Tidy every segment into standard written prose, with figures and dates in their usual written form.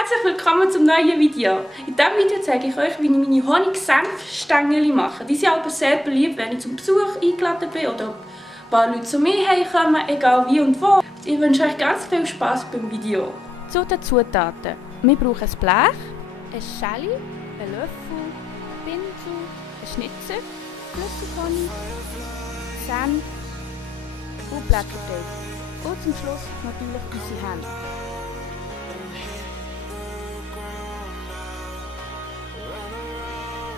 Herzlich willkommen zum neuen Video. In diesem Video zeige ich euch, wie ich meine Honig-Senf-Stängeli mache. Die sind aber sehr beliebt, wenn ich zum Besuch eingeladen bin oder ein paar Leute zu mir kommen, egal wie und wo. Ich wünsche euch ganz viel Spaß beim Video. Zu den Zutaten. Wir brauchen ein Blech, ein Schälli, einen Löffel, einen Pinsel, einen Schnitzer, Flüssighonig, Senf und Blätterteig. Und zum Schluss natürlich unsere Hände.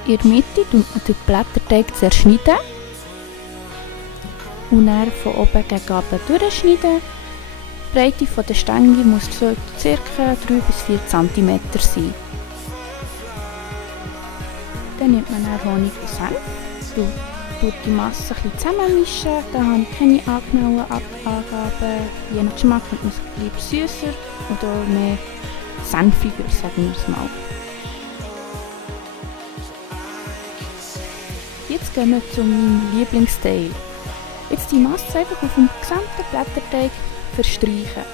In der Mitte tut man den Blätterteig zerschneiden und dann von oben gegen unten durchschneiden. Die Breite der Stängel muss so ca. 3 bis 4 cm sein. Dann nimmt man dann Honig und Senf, tut die Masse ein bisschen zusammenmischen. Da habe ich keine genauen Angaben. Je nach Geschmack wird man es lieber süßer oder mehr senfiger, sagen wir es mal. Jetzt gehen wir zu meinem Lieblingsteil. Jetzt die Masse einfach auf dem gesamten Blätterteig verstreichen.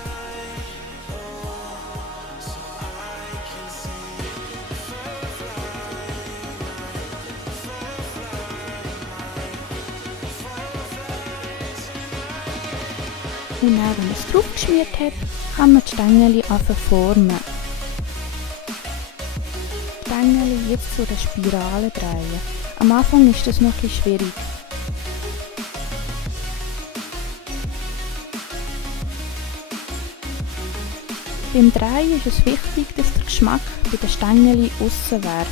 Und dann, wenn man es drauf geschmiert hat, kann man die Stängel formen. Die Stängel jetzt zu der Spirale drehen. Am Anfang ist das noch etwas schwierig. Beim Drehen ist es wichtig, dass der Geschmack bei den Stängel aussen wäre.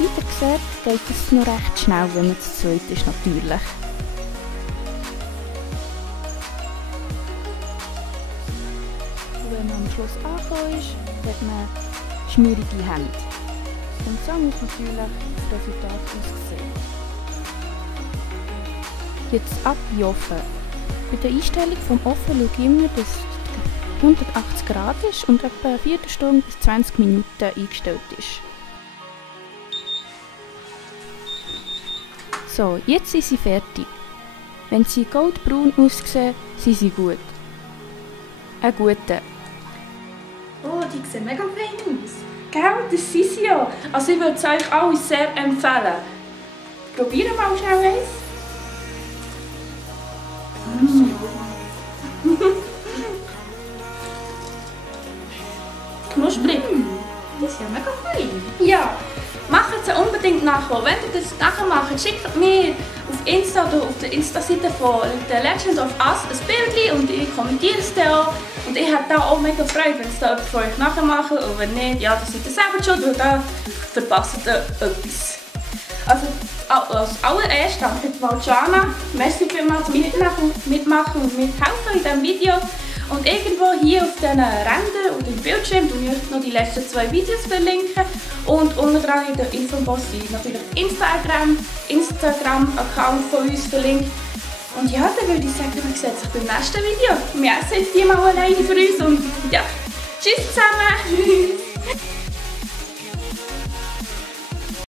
Wie ihr seht, geht es noch recht schnell, wenn man zu zweit ist, natürlich. Und wenn man am Schluss angekommen ist, hat man schmierige Hände. Und so muss natürlich das Resultat aussehen. Jetzt ab in den Ofen. Bei der Einstellung vom Ofen schaue ich immer, dass es 180 Grad ist und etwa eine Viertelstunde bis 20 Minuten eingestellt ist. So, jetzt sind sie fertig. Wenn sie goldbraun aussehen, sind sie gut. Ein guter. Oh, die sehen mega fein aus. Gell, das sind sie ja. Also ich würde es euch alle sehr empfehlen. Probieren wir mal schnell eins. Knusprig. Die ist ja mega fein. Ja, macht sie unbedingt nachher. Wenn ihr das nachher macht, schickt mir auf Insta oder auf der Insta-Seite von The Legend of Us ein Bild und ich kommentiere es dann auch. Und ich hätte da auch mega Freude, wenn es da jemand von euch nachher macht. Und wenn nicht, ja, dann seid ihr selber schon, weil da verpasst ihr etwas. Also als allererstes danke ich Jana. Merci vielmals mitmachen und mithelfen in diesem Video. Und irgendwo hier auf diesen Rändern oder im Bildschirm tue ich noch die letzten 2 Videos verlinken. Und unten dran in der Infobox ist natürlich Instagram-Account von uns verlinkt. Und ja, dann würde ich sagen, wir sehen uns beim nächsten Video. Wir essen jetzt die mal alleine für uns und ja, tschüss zusammen!